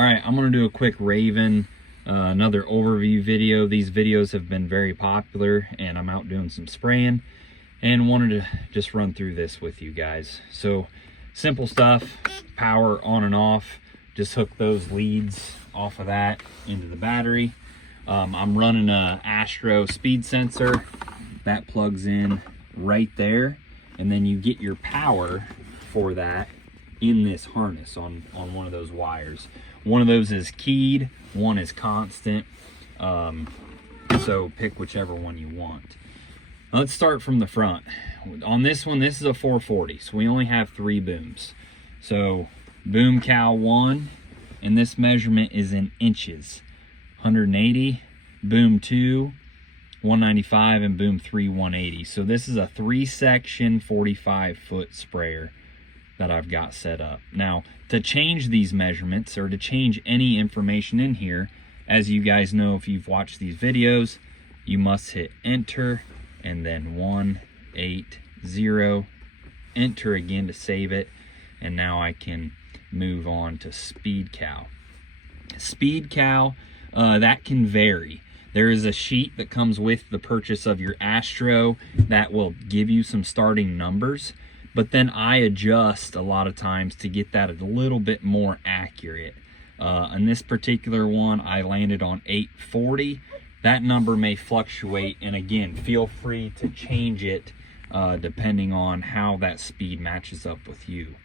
All right, I'm gonna do a quick Raven, another overview video. These videos have been very popular and I'm out doing some spraying and wanted to just run through this with you guys. So simple stuff, power on and off. Just hook those leads off of that into the battery. I'm running a Astro speed sensor that plugs in right there, and then you get your power for that in this harness on one of those wires. One of those is keyed, one is constant, so pick whichever one you want. Let's start from the front. On this one, this is a 440, so we only have 3 booms. So boom cal 1, and this measurement is in inches, 180, boom 2, 195, and boom 3, 180. So this is a 3-section 45-foot sprayer that I've got set up. Now, to change these measurements or to change any information in here, as you guys know if you've watched these videos, you must hit enter and then 180, enter again to save it, and now I can move on to speed cal. Speed cal, that can vary. There is a sheet that comes with the purchase of your Astro that will give you some starting numbers, but then I adjust a lot of times to get that a little bit more accurate. In this particular one, I landed on 840. That number may fluctuate, and again, feel free to change it depending on how that speed matches up with you.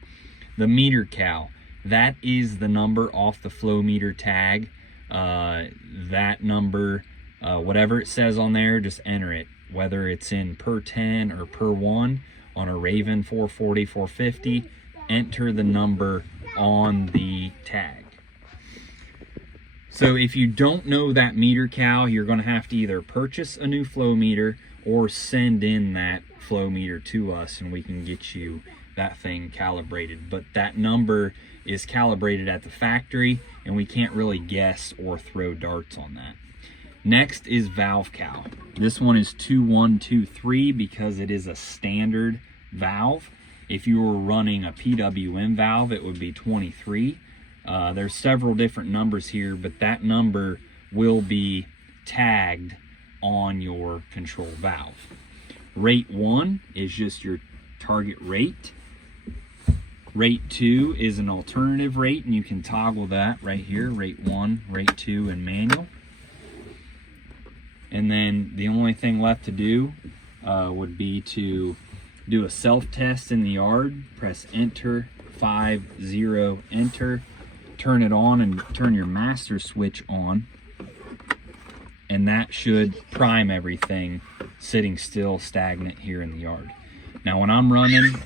The meter cal, that is the number off the flow meter tag. That number, whatever it says on there, just enter it, whether it's in per 10 or per 1. On a Raven 440, 450, enter the number on the tag. So if you don't know that meter cal, you're going to have to either purchase a new flow meter or send in that flow meter to us and we can get you that thing calibrated. But that number is calibrated at the factory and we can't really guess or throw darts on that. Next is valve cal. This one is 2123 because it is a standard valve. If you were running a PWM valve, it would be 23. There's several different numbers here, but that number will be tagged on your control valve. Rate 1 is just your target rate. Rate 2 is an alternative rate, and you can toggle that right here, rate 1, rate 2, and manual. And then the only thing left to do would be to do a self-test in the yard. Press enter, 50, enter, turn it on and turn your master switch on. And that should prime everything sitting still, stagnant here in the yard. Now when I'm running,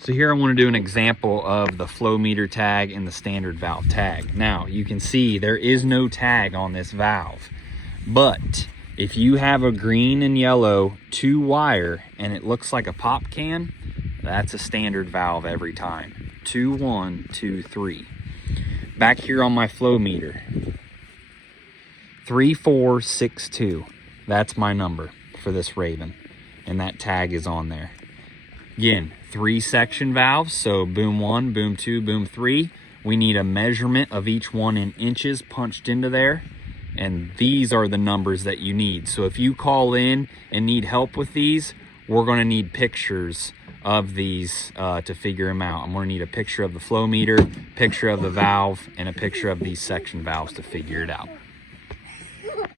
so here I want to do an example of the flow meter tag and the standard valve tag. Now you can see there is no tag on this valve. But if you have a green and yellow 2-wire and it looks like a pop can, that's a standard valve every time. 2, 1, 2, 3. Back here on my flow meter, 3462. That's my number for this Raven, and that tag is on there. Again, 3-section valves, so boom 1, boom 2, boom 3. We need a measurement of each one in inches punched into there. And these are the numbers that you need. So if you call in and need help with these, we're going to need pictures of these to figure them out. I'm going to need a picture of the flow meter, picture of the valve, and a picture of these section valves to figure it out.